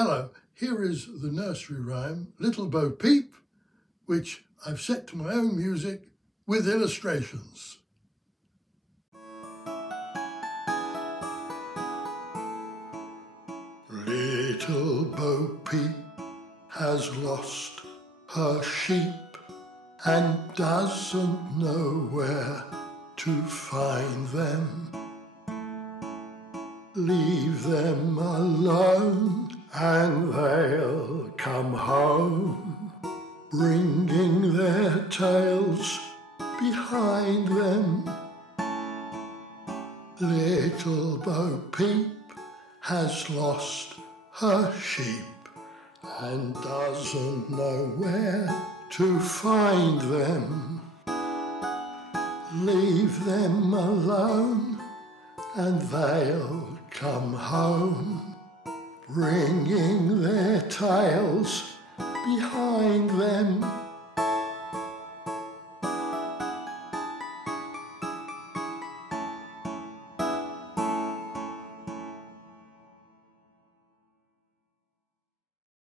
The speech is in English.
Hello, here is the nursery rhyme, Little Bo Peep, which I've set to my own music with illustrations. Little Bo Peep has lost her sheep and doesn't know where to find them. Leave them alone and they'll come home, bringing their tails behind them. Little Bo Peep has lost her sheep and doesn't know where to find them. Leave them alone and they'll come home, bringing their tails behind them.